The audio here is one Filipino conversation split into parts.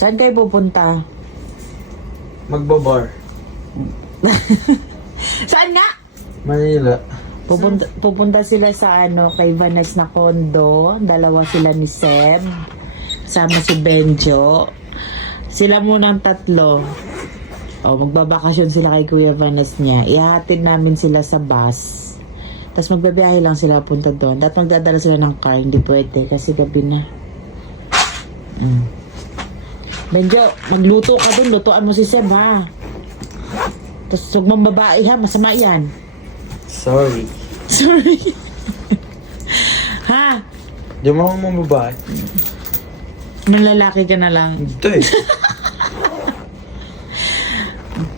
Saan kayo pupunta? Magbabar. Saan nga? Manila. Pupunta sila sa kay Vanessa na condo. Dalawa sila ni Seb. Sama si Benjo. Sila munang tatlo. Magbabakasyon sila kay Kuya Vanessa niya. Ihahatid namin sila sa bus. Tapos magbabiyahe lang sila punta doon. Dapat magdadala sila ng car. Hindi pwede kasi gabi na. Benjo, magluto ka doon. Lutuan mo si Seb, ha? Tapos huwag mong babae, ha? Masama yan. Sorry. Sorry. Ha? Di mo akong mababae. Manlalaki ka na lang. Ito eh.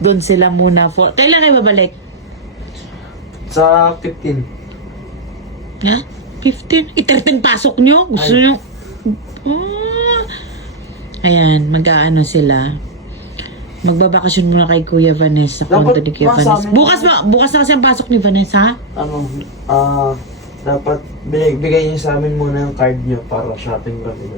Doon sila muna. Kailan kayo babalik? Sa 15. Ha? 15? 13 pasok nyo? Gusto nyo? Ayan, mag-aano sila. Magbabakasyon muna kay Kuya Vanessa. Dapat ni Kuya Vanessa. Bukas na kasi ang pasok ni Vanessa. Dapat bigay niyo sa amin muna yung card niyo para shopping kami.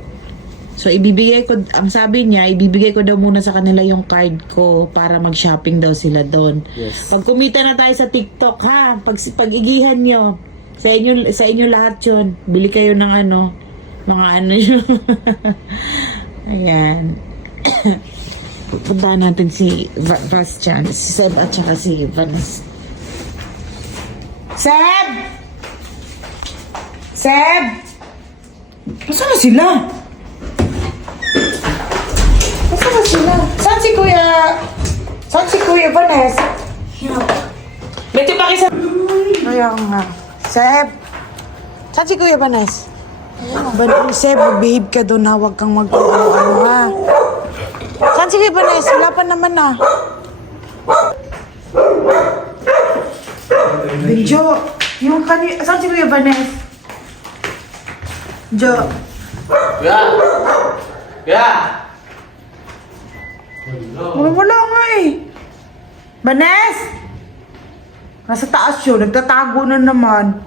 So, ibibigay ko, ang sabi niya, ibibigay ko daw muna sa kanila yung card ko para mag-shopping daw sila doon. Yes. Pag kumita na tayo sa TikTok, ha? Pag-igihan nyo, sa inyo lahat yun. Bili kayo ng mga yun. Ayan. Puntahan natin si Bastian, si Seb at saka si Vanessa. Seb! Seb! Nasaan na sila? Nasaan na sila? Saan si Kuya Vanessa? Medyo pakisa... Ayaw nga. Seb! Saan si Kuya Vanessa? Seb, behave ka doon, ha? Huwag kang mag-ano, ha? Saan si Kuya Vanessa? Wala pa naman, ha? Benjo, yung kanina... Saan si Kuya Vanessa? Jo. Wala nga eh. Vanessa! Nasa taas yun, nagtatago na naman.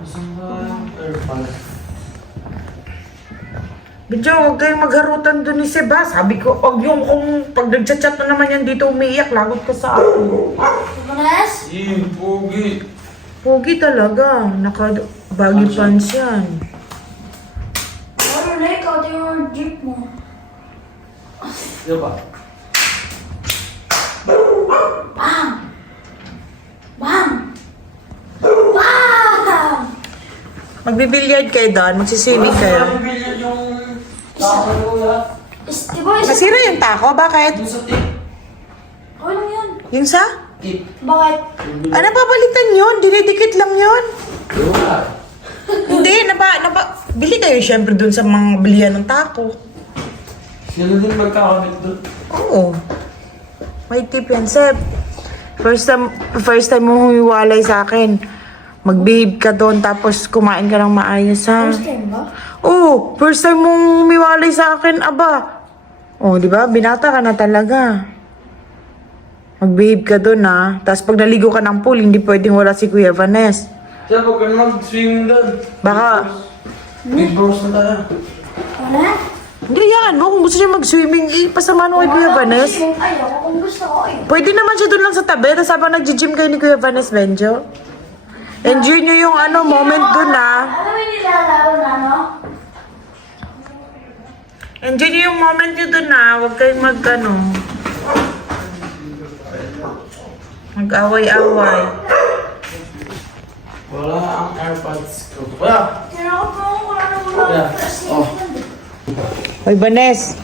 Benjo, huwag kayong magharutan doon ni Seba. Sabi ko, huwag yung kung pag nagchat-chat na naman yan dito umiiyak, lagot ka sa akin. Vanessa? Pogi. Pogi talaga. Naka-baggy pants yan. Ano na ikaw? Ito yung jeep mo. Ano ba? Bang! Bang! Bang! Magbibilyard kayo doon? Magsiswimming kayo? yung tako mo yan. Diba isa? Masira yung tako? Bakit? Yung sa tip. Ano yun? Yung sa? Tip. Bakit? Ano papalitan yun? Dinidikit lang yun. Hindi, bili kayo syempre dun sa mga bilihan ng tako. Sino din magkakamit doon? Oo. May tip yan, Seb. First time mo humiwalay sa akin. Mag-behave ka doon tapos kumain ka ng maayos, ha? First time ba? Oo, first time mong humiwalay sa akin, aba. Oh, di ba? Binata ka na talaga. Mag-behave ka doon, ha? Tapos pag naligo ka ng pool, hindi pwedeng wala si Kuya Vanessa. Siya, huwag ka na mag-swimming doon. Baka... Big bros na tayo. Wala? Hindi yan, mo kung gusto niya mag-swimming, pasama mo kay Kuya Vanessa. Ayaw ko kung gusto ko. Ayaw. Pwede naman siya doon lang sa tabi, tapos habang nag-gym kayo ni Kuya Vanessa, Benjo. Enjoy nyo yung moment doon, ha? Ano yung nilalaro na, no? Enjoy nyo yung moment nyo doon, ha? Huwag kayong mag-away-away. Wala ang AirPods ko. Wala! Tinakot mo ako kung ano mo lang. Hoy, Vanessa.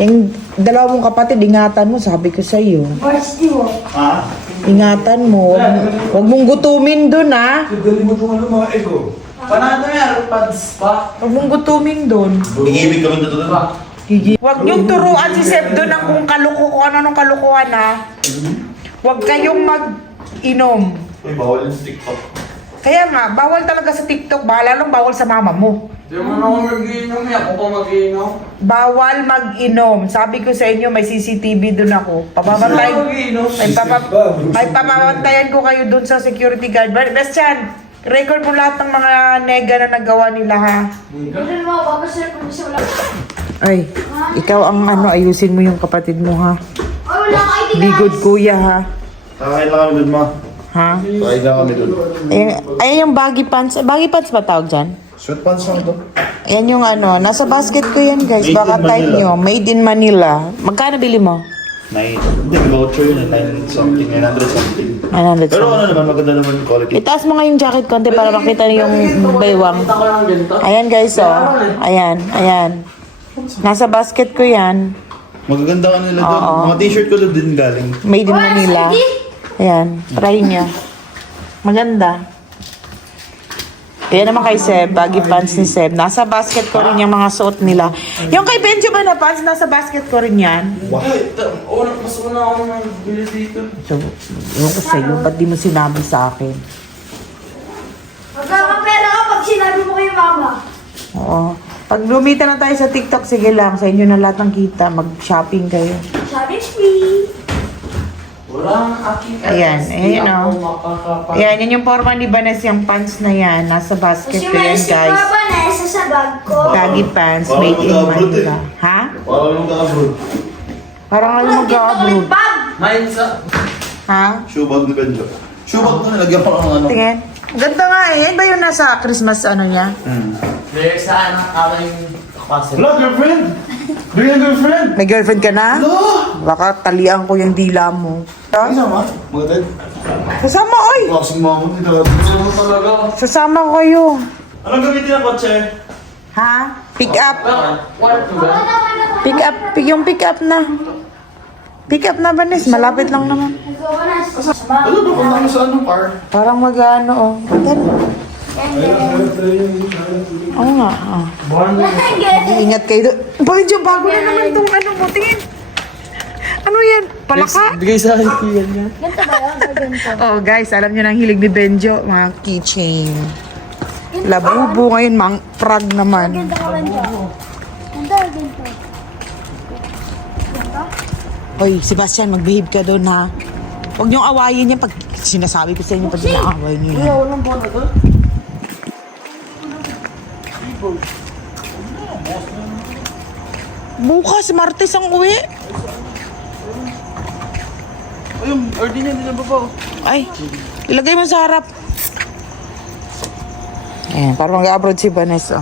Yung dalawa mong kapatid, ingatan mo, sabi ko sa'yo. Varsity mo. Ha? Ingatan mo. Huwag mong gutumin doon, ha? Galing mo itong mga ego. Panado yung AirPods pa. Huwag mong gutumin doon. Nag-iibig kami dito doon. Huwag niyong turuan si Seb doon ng kung ano nung kalukuhan, ha? Huwag kayong mag-inom. Uy, bawal yung TikTok. Kaya nga, bawal talaga sa TikTok. Lalong bawal sa mama mo. Di mo na ako mag-iinom eh. Ako pa mag-iinom. Bawal mag-inom. Sabi ko sa inyo, may CCTV doon ako. Pababantayan. Mag-iinom. May pababantayan ko kayo doon sa security guard. Bastian, record mo lahat ng mga nega na nagawa nila, ha? Ganun mo, bago sir, kung gusto mo lang. Ay, ikaw ang ayusin mo yung kapatid mo ha. Oh, wala ka ID, Be good kuya ha. Kakain lang kami dun, ma. Ha? Kakain lang kami dun. Ay, yung baggy pants. Baggy pants ba tawag dyan? Sweatpants lang to. Ayan yung nasa basket ko yan guys. Made Baka in type Manila. nyo. Made in Manila. Magkano bili mo? 9. Hindi, voucher yun. 9 something. 900 something. 900 Pero something. ano naman, maganda naman yung quality. Itaas mo nga yung jacket konti para makita niyo yung baywang. Ayan guys, oh. Ayan. Nasa basket ko yan. Magaganda ka nila doon. Oo. Mga t-shirt ko doon din galing. Made in Manila. Ayan, try niyo. Maganda. Kaya naman kay Seb, baggy pants ni Seb. Nasa basket ko rin yung mga suot nila. Yung kay Benjo ba na pants, nasa basket ko rin yan. Mas una ako nabili dito. So, ewan ko sa'yo, ba't di mo sinabi sa akin? Magkakapera ka pag sinabi mo kay mama. Oo. Pag lumita na tayo sa TikTok, sige lang, sa inyo na lahat ng kita, mag-shopping kayo. Sabi free. Walang aking Ayan, ayan, ako oh. makakapag... Ayan, yun yung forma ni Vanessa, yung pants na yan. Nasa basket Kasi ko may yan, si guys. Papa na isa sa bag ko. Baggy pants, Parang made in mag-abroad Manila. Ha? Parang yung ka-abroad. Parang ano Dito ulit mag-abroad. bag. Mine sa... Ha? Shoe bag ni Benjo. Shoe bag to, nilagyan pa ng ano. Tingin. Ganda nga eh. Yan ba yung nasa Christmas ano niya? There sa aking kapasel. Wala, girlfriend! Do you have girlfriend? May girlfriend ka na? No! Baka talian ko yung dila mo. Ha? Isama? Magkatid? Sasama, oy! Boxing mama dito. Ano talaga? Sasama ko kayo. Anong gamitin ng kotse? Ha? Pick up. What to ba? Pick up. Yung pick up na. Pick up na, Vanes. Malapit lang naman. Ano ba kung ano sa ano car? Parang mag-ano, oh. Oo nga, oh. Ingat kayo doon. Medyo bago na naman itong ano mo. Tingin. Ano yan? Palaka? Bigay sa akin yan niya. Oh guys, alam niyo na ang hilig ni Benjo. Mga keychain. Labubo ngayon, mang prag naman. Hoy, Sebastian, mag-behave ka doon ha. Huwag niyong awayin yan pag sinasabi ko sa inyo pag inaaway niyo yan. Walang bono to? Bukas, Martes ang uwi. Ayun, ordinary din na ba? Ay, ilagay mo sa harap. Ayan, parang mag-abroad si Vanessa.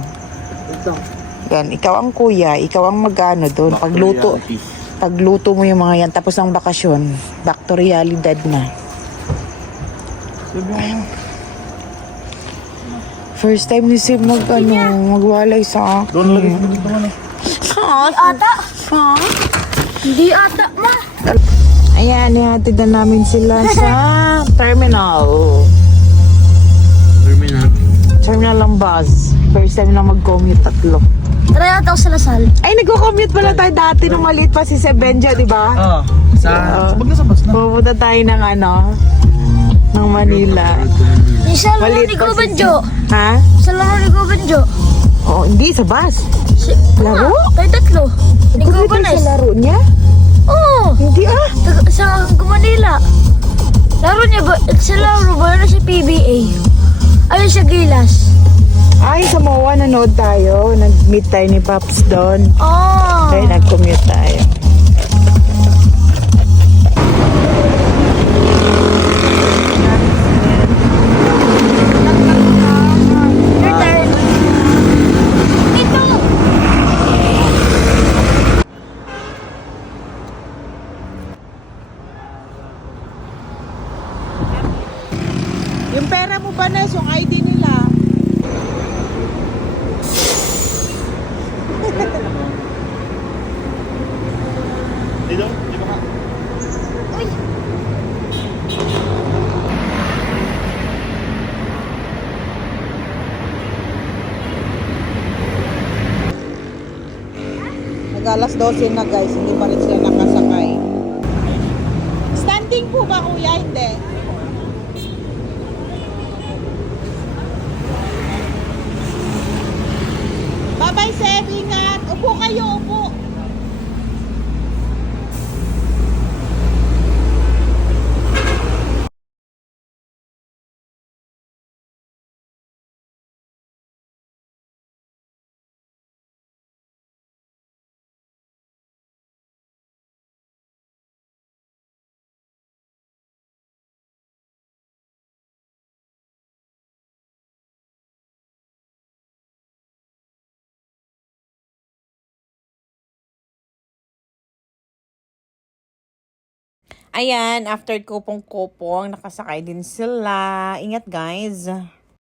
Yan, ikaw ang kuya, ikaw ang mag-ano doon. Pagluto mo yung mga yan, tapos ang bakasyon, back to realidad na. First time ni Sib magwalay sa akin. Doon lagi dito naman eh. Ata. Ha? Hindi ata, ma. Ayan, ihatid na namin sila sa terminal. Terminal ng bus. First time lang mag-commute, 3. Tara ata ako sa Lasal. Ay, nag-commute pala tayo dati nung maliit pa si Seb Benjo, di ba? Oo. Sa... Wag na sa bus na. Pupunta tayo ng ng Manila. Yung sa laro Maliit ni pa si Kubanjo. Ha? Sa laro ni Kubanjo. Oh, hindi, sa bus. Laro? Tayo tatlo. Ni Kumpleto Kubanes. sa laro niya? Oo. Hindi ah. Sa Manila. Laro niya ba? Sa laro ba na sa PBA? Ayun sa Gilas. Ay, sa MOA nanood tayo. Nag-meet tayo ni Paps doon. Oh. Kaya nag-commute tayo. Your turn. Ito. Yung pera mo ba, Nes? Yung ID nila? Dito? Di ba nga? Nag-alas 12 na guys, hindi pa rin sila nakasakay. Standing po ba kuya? Hindi. Bye-bye, Seb. Ingat. Upo kayo, upo. Ayan, after kupong-kupong, nakasakay din sila. Ingat guys.